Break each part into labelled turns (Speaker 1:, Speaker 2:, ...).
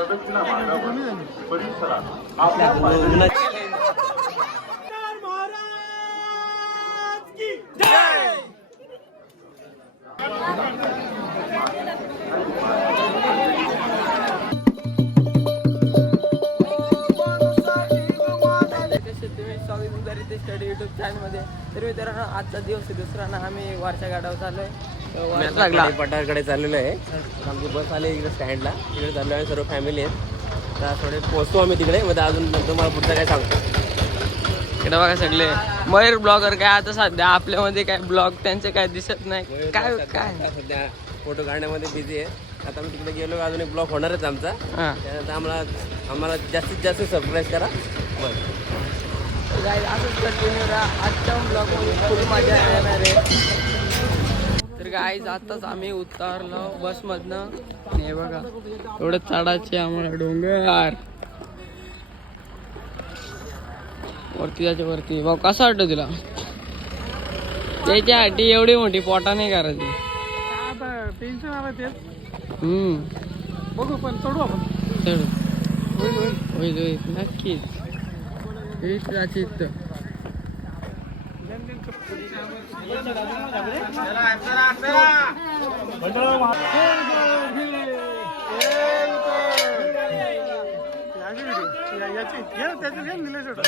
Speaker 1: सदस्यांना मागावर परिसरात आपल्या
Speaker 2: स्टडी युट्यूब चॅनलमध्ये तर मित्रांनो आजचा दिवस आहे दुसरा ना आम्ही वारशा गाडावर चाललोय. आहे लागला.
Speaker 3: पठारकडे चाललेलो आहे. आमची बस आली इकडे स्टँडला तिकडे चाललो आहे सर्व फॅमिली आहेत. तर थोडे पोहोचतो आम्ही तिकडे. मध्ये अजून तुम्हाला पुढचं काय सांगतो.
Speaker 2: इकडे बघा सगळे. मयूर ब्लॉगर काय आता सध्या आपल्यामध्ये काय ब्लॉग त्यांचे काय दिसत नाही? काय काय?
Speaker 3: सध्या फोटो काढण्यामध्ये बिझी आहे. आता आम्ही तिकडे गेलो. अजून एक ब्लॉग होणारच आमचा. त्यानंतर आम्हाला आम्हाला जास्तीत जास्त सरप्राईज करा.
Speaker 2: गाईज असंच कंटिन्यू राहा. आजच्या ब्लॉगमध्ये खूप मजा येणार आहे. तर गाईज आताच आम्ही उतारलो बसमधनं. आणि हे बघा एवढं चढाचे आम्हाला डोंगर. वरती जायच्या वरती. भाऊ कसं वाटतं तुला? त्याच्या आठी एवढी मोठी पोटा नाही करायची.
Speaker 4: टेन्शन आलं तेच.
Speaker 2: हम्म.
Speaker 4: बघू पण चढू आपण.
Speaker 2: चढ.
Speaker 4: होईल होईल.
Speaker 2: होईल होईल. नक्कीच. हीच जायची इथं
Speaker 4: याची घे ना, त्याची घे ना, निलेश होता.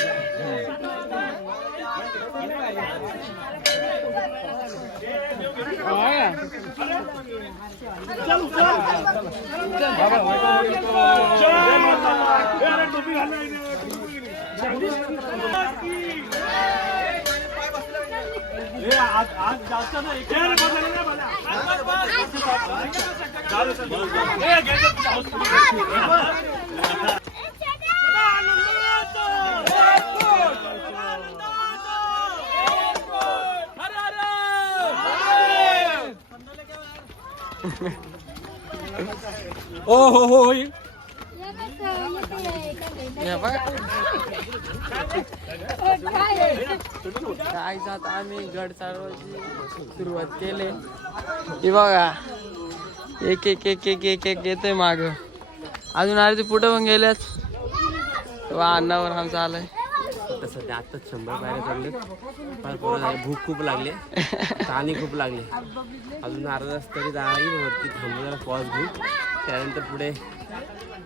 Speaker 3: ओ हो हो
Speaker 2: हे? काय जात आम्ही? गड चालवायची सुरुवात केली. हे बघा. एक एक एक एक एक एक येतोय माग. अजून ते पुढे पण गेल्यात वा अन्नावर आमचा आलाय
Speaker 3: आता सध्या आत्ताच शंभर पायऱ्या चालले फार पोरं भूक खूप लागली. पाणी खूप लागले. अजून अर्धा तास तरी जाईल. वरती थांबू जरा पॉज घेऊ. त्यानंतर पुढे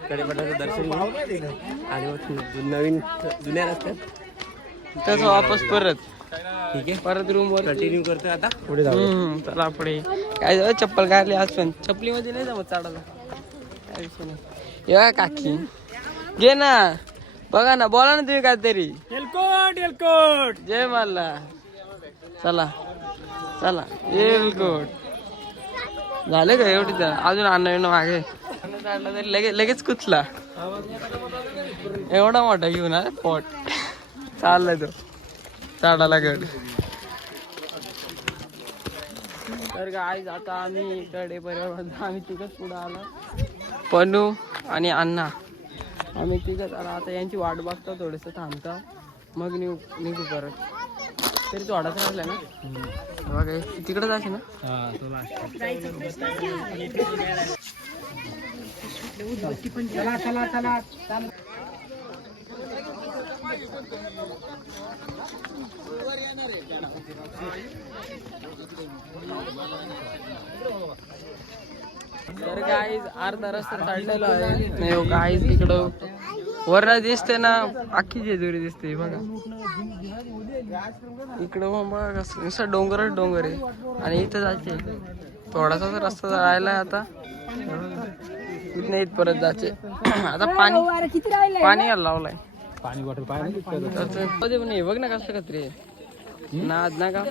Speaker 3: कडेपटाचं दर्शन घेऊ आणि मग नवीन जुन्या रस्त्यात.
Speaker 2: तसं वापस परत.
Speaker 3: ठीक आहे.
Speaker 2: परत रूम वर
Speaker 3: कंटिन्यू करतो आता. पुढे जाऊ.
Speaker 2: चला पुढे. काय झालं, चप्पल काढली आज पण. चपलीमध्ये नाही जमत चढायला काय विषय नाही. ये काकी. घे ना. बघा ना बोला ना तुम्ही काहीतरी.
Speaker 4: एलकोट एलकोट
Speaker 2: जय मल्ला. चला. चला. एलकोट झाले का एवढी? अजून अन्न येणं मागे. तरी लगेच लगेच कुचला एवढा मोठा घेऊन आला पोट. चाललाय तो. चाडाला गड. तर गाईज आता आम्ही कडे परिवार आम्ही तिघच पुढे आलो. पनू आणि अण्णा. आम्ही तिघच आला. आता यांची वाट बघतो थोडस थांबता. मग निघू निघू परत. तरी थोडाच राहिला ना? बघा तिकडे जायचं ना
Speaker 4: चला चला चला.
Speaker 2: तर गाईज अर्धा रस्ता चढलेला आहे. नाही गाईज तिकडं वरना दिसते ना अख्खी जेजुरी दिसते बघा. इकडं मग बघा कसं नुसतं डोंगरच डोंगर आहे. आणि इथं जायचे थोडासा रस्ता राहिला आता. इथं इथं परत जायचे. आता पाणी पाणी घाल लावलाय.
Speaker 4: पाणी बॉटल पाणी
Speaker 2: तर. ते- मध्ये पण हे बघ ना कसं कत्री आहे नाद ना का?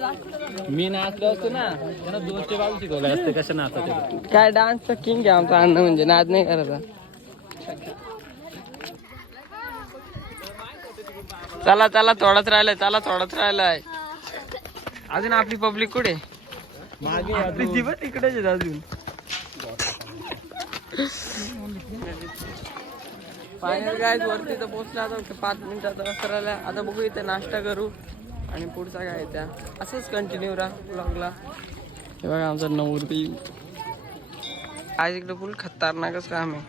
Speaker 4: मी नाचलो असतो ना त्यांना दोनशे बाजू शिकवले असते कशा नाचायचे
Speaker 2: काय डान्सचा किंग आहे आमचा अन्न म्हणजे नाद नाही करायचा चला चला थोडाच राहिलाय चला थोडाच राहिलाय. अजून आपली पब्लिक कुठे?
Speaker 4: मागे
Speaker 2: तिकडेच आहेत अजून. फायनल काय वरती तर पोचला आता पाच मिनिटाचा रस्ता राहिला. आता बघू इथे नाश्ता करू आणि पुढचा काय त्या. असंच कंटिन्यू राहा ब्लॉगला हे बघा आमचा नवरती आज इकडे फुल खतरनाकच काम आहे.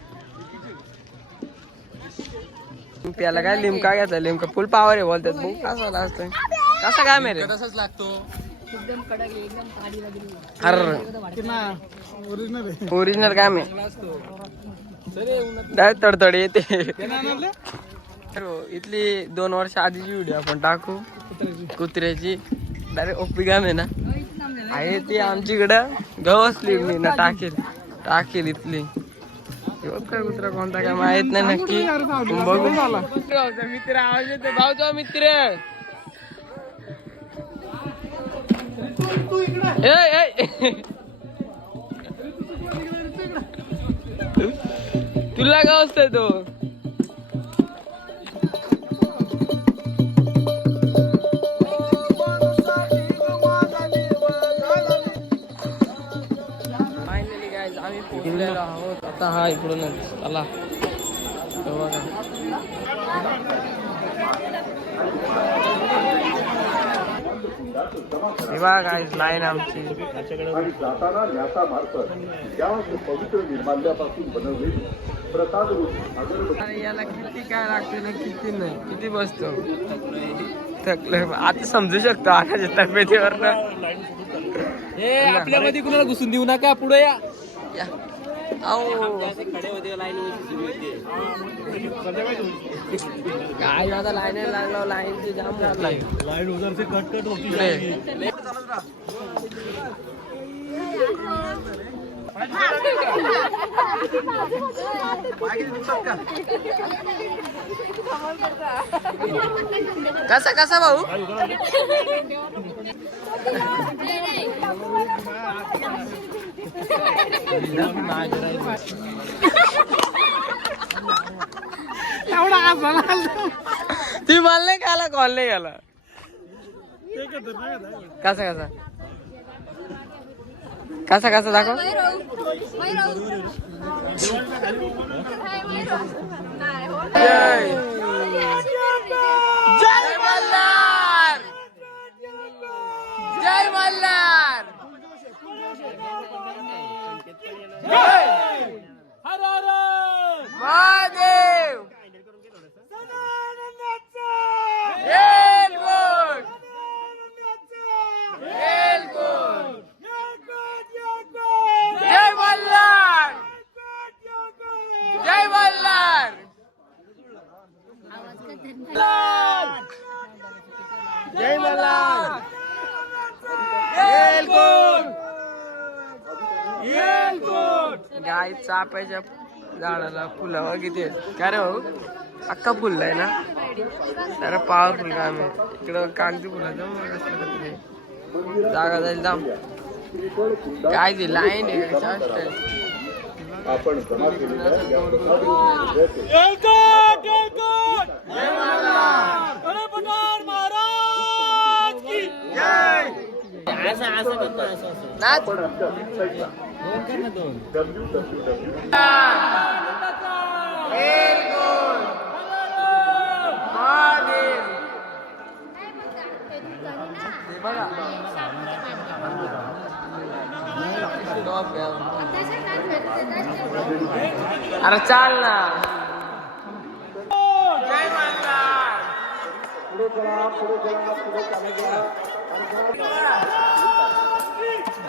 Speaker 2: प्याला काय लिमका घ्यायचा लिमका फुल पावर आहे बोलतात. भाऊ कसा असतं कसा काय मेरे
Speaker 4: तसाच लागतो.
Speaker 2: अरे. ओरिजिनल काय मे? डायरेक्ट तडतड येते. हो, इथली दोन वर्ष आधीची व्हिडिओ आपण टाकू. कुत्र्याची. डायरेक्ट ओपी गाम आहे ना? आहे ती आमच्याकडं. गवसली मी ना टाकेल. टाकेल इथली. काय कुत्रा कोणता काय माहीत नाही नक्की. बघू. मित्र आवाज येतो भाऊचा मित्र ए, ए. तुला काय असतोय तो? आम्ही पोहोचलेलो आहोत. आता हा इकडूनच. आला तो बघा बघा गाईज लाईन आमची.
Speaker 1: आणि जाताना या पवित्र निर्माल्यापासून बनवलेली प्रसाद रूप अगरबत्ती
Speaker 2: अरे याला किती काय लागते ना किती नाही किती बसतो? थकलं आता समजू शकतो आकाच्या तब्येतीवर
Speaker 4: ए आपल्या मध्ये कुणाला घुसून देऊ नका पुढे या.
Speaker 2: काय आता लाईन लागलो लाईनची जाम लागलाय होती कसा कसा भाऊ? ती मला नाही खाला कॉल नाही गेला कसा कसा? कसा कसा दाखव. जय जय मल्हार. जय मल्हार. জয় गाय चापायच्या झाडाला फुलं बघ किती. काय रे भाऊ? अख्खा फुलला आहे ना? तर पॉवरफुल काम आहे इकडं कागदी फुलाचं. जागा जाईल दाम काय ते लाईन आहे.
Speaker 1: आपण प्रसाद रूप निर्माल्याचे
Speaker 2: नाच.
Speaker 1: आपण आमच्या वेबसाईटला www.
Speaker 2: एलगोट. महादेव. हे बघा. Stop यार. अरे चाल ना जय मल्हार जय
Speaker 1: या सोयीचा महसूल पाठ चालू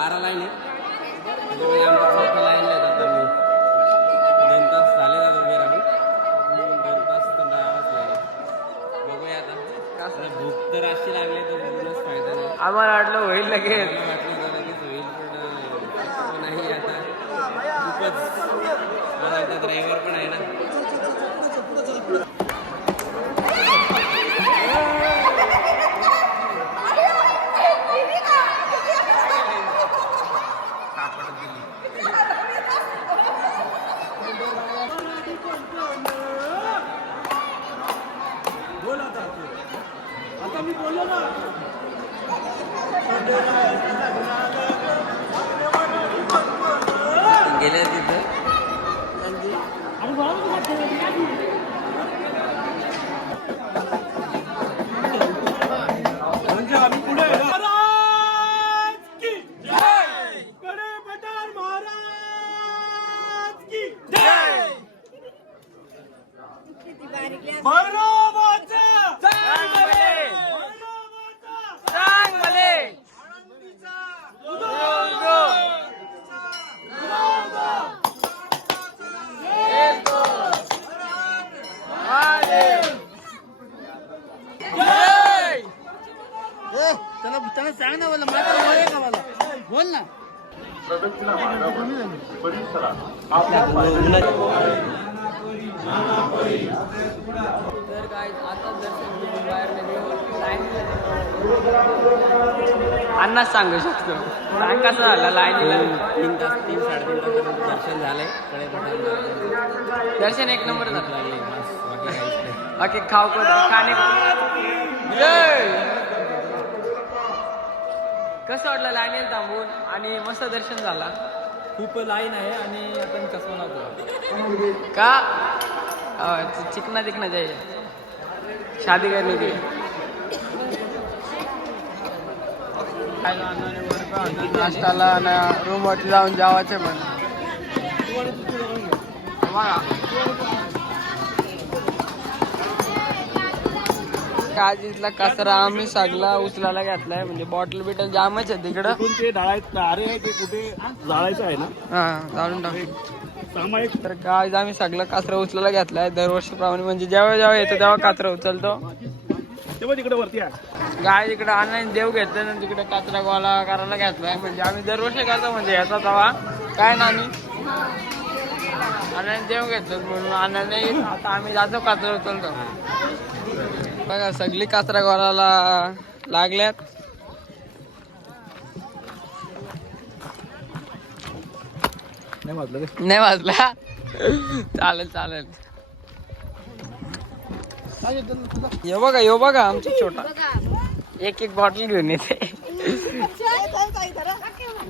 Speaker 3: बारा लाईन आमच्या चौथ्या लाईनला आहेत आता मी. दोन तास झाले जात उभे राहून. दोन तास तर राहावंच लागेल. बघूया आता. भूक तर अशी लागली तर बोलूनच फायदा नाही.
Speaker 2: आम्हाला वाटलं होईल लगेच.
Speaker 3: मला वाटलं होतं लगेच होईल पण नाही आता. खूपच मला वाटतं ड्रायव्हर पण आहे ना.
Speaker 2: तर काय आता दर्शन बाहेर निघलो. अन्नाच सांगू शकतो. सांग कसं झालं? लाईनीला
Speaker 3: तीन तास तीन साडेतीन तासानंतर दर्शन झालंय. कडे
Speaker 2: दर्शन एक नंबर झालं.
Speaker 3: बाकी
Speaker 2: खाऊ को खाणे ये! कसं वाटलं लाईनीला थांबून आणि मस्त दर्शन झाला?
Speaker 4: खूप लाईन आहे आणि आपण कसं लागतो
Speaker 2: का? चिकना दिखना चाहिए शादी करने के. नाश्ताला रूम वरती जाऊन जेवायचे पण काजीतला कचरा आम्ही सगळा उचलायला घेतलाय. म्हणजे बॉटल बिटल जामच आहे तिकडं.
Speaker 5: ते अरे ते कुठे जाळायचं आहे ना?
Speaker 2: हा जाळून टाकू.
Speaker 5: सामायिक.
Speaker 2: तर काय आम्ही सगळं कचरा उचलायला घेतलाय. दरवर्षीप्रमाणे म्हणजे जेव्हा जेव्हा येतो तेव्हा कचरा उचलतो.
Speaker 5: तेव्हा तिकडे वरती आहे.
Speaker 2: गाय तिकडे ऑनलाईन देव घेतलं ना तिकडे कचरा गोळा करायला घेतलाय. म्हणजे आम्ही दरवर्षी करतो म्हणजे याचा तवा. काय ना आम्ही? ऑनलाईन देव घेतलं म्हणून ऑनलाईन आता आम्ही जातो कचरा उचलतो. बघा सगळी कचरा गोळाला लागल्यात.
Speaker 5: नाही वाजलं
Speaker 2: नाही वाजला. चालेल चालेल. यो बघा यो बघा आमचा छोटा. एक एक बॉटल घेऊन येते.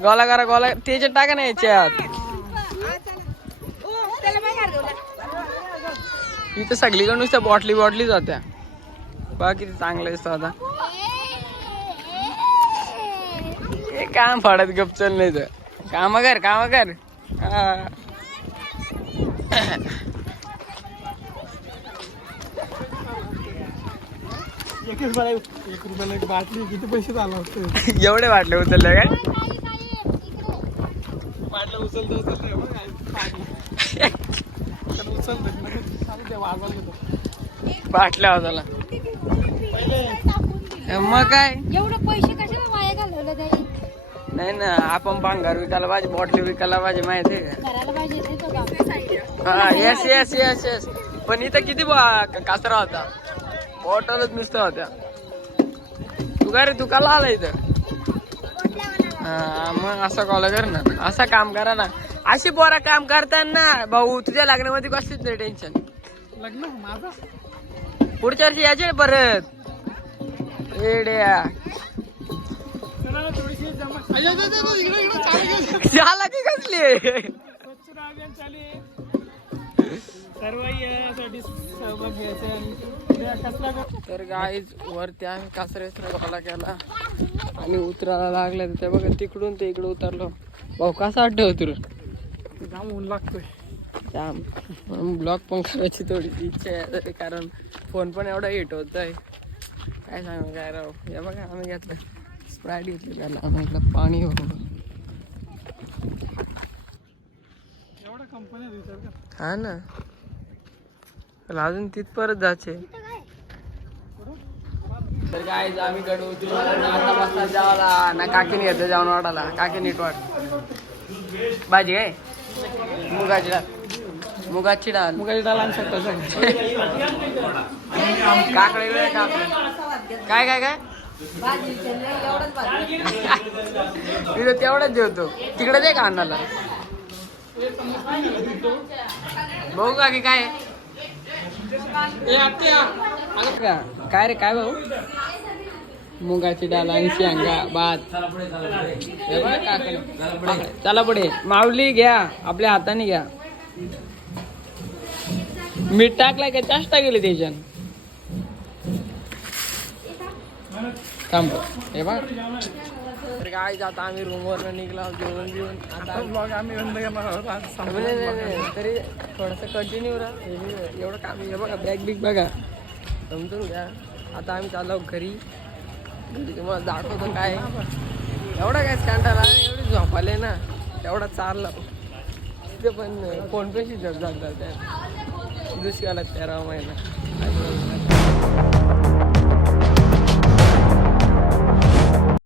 Speaker 2: गोला करा गोला. त्याच्यात टाका ना याच्यात. इथं सगळीकडे नुसत्या बॉटली बॉटलीच होत्या. बघा किती चांगलं असतं आता हे काम फाडत गपचल नाही तर. काम कर काम कर.
Speaker 5: बाटली किती पैसे झाला
Speaker 2: एवढे वाटले उचलले काय?
Speaker 5: बाटल्या उचलतो उचलतो उचलतो वाजवायला घेतो
Speaker 2: बाटल्या होताला मग काय?
Speaker 6: एवढं पैसे कशाला वाया घालवलं
Speaker 2: नाही ना आपण भांगार विकायला पाहिजे बॉटली विकायला पाहिजे माहिती आहे
Speaker 6: करायला पाहिजे ते तो काम.
Speaker 2: का हा येस येस येस येस पण इथं किती बा- क- कचरा होता? बॉटलच नुसत्या होत्या. तू काय रे तू काला आला इथं? हा मग असं कॉल कर ना. असं काम करा ना. अशी पोरा काम करताना भाऊ तुझ्या लग्नामध्ये कसलीच नाही टेन्शन
Speaker 5: लग्न माझा?
Speaker 2: पुढच्या वर्षी यायचे ना परत?
Speaker 5: गेलं.
Speaker 2: झाला की कसली? तर गाईज वरती आम्ही कासरेसरा गोळा केला आणि उतरायला लागले तर ते बघा तिकडून ते इकडे उतरलो. भाऊ कसा वाटतं उतरून?
Speaker 5: जाम ऊन लागतोय.
Speaker 2: जाम. ब्लॉग पण करायची थोडीशी इच्छा आहे कारण फोन पण एवढा हिट होत आहे काय सांगू काय राव हे बघा आम्ही घेतलं. स्प्राईट घेतली त्याला. आम्ही इकडं पाणी हो
Speaker 5: का
Speaker 2: हा ना. अजून तिथपर्यंत जायचे. तर काय आम्ही कडे उतरू आता जावाला ना काकीने घेतलं जाऊन वाटाला काकी नीट वाट भाजी काय? मुगाची डाळ. मुगाची डाळ.
Speaker 5: मुगाची डाळ आणू शकता
Speaker 2: काकडे वेळ काकडे काय काय काय? तिथं तेवढंच जेवतो तिकडे दे का अन्नाला? भाऊ का की काय? काय रे काय भाऊ? मुगाची डाळ आणि शेंगा भात. चला पुढे. माऊली घ्या. आपल्या हाताने घ्या. मीठ टाकलाय का? जास्त गेले त्याच्यानं थांब. हे बघ. तर काय आता आम्ही रूमवर निघला जेवण बिवून आता
Speaker 5: ब्लॉग आम्ही बंद करणार आहोत.
Speaker 2: तरी थोडंसं कंटिन्यू राहा. हे एवढं काम आहे. बघा बॅग बिग बघा. समजून घ्या आता आम्ही चाललो घरी. घरी तुम्हाला दाखवतो काय. एवढा काय स्कॅन्डल आहे. एवढी झोपाले ना. एवढा चालला. तिथे पण फोन पेशी जग जातात त्या. दुष्काळात तेरा महिना.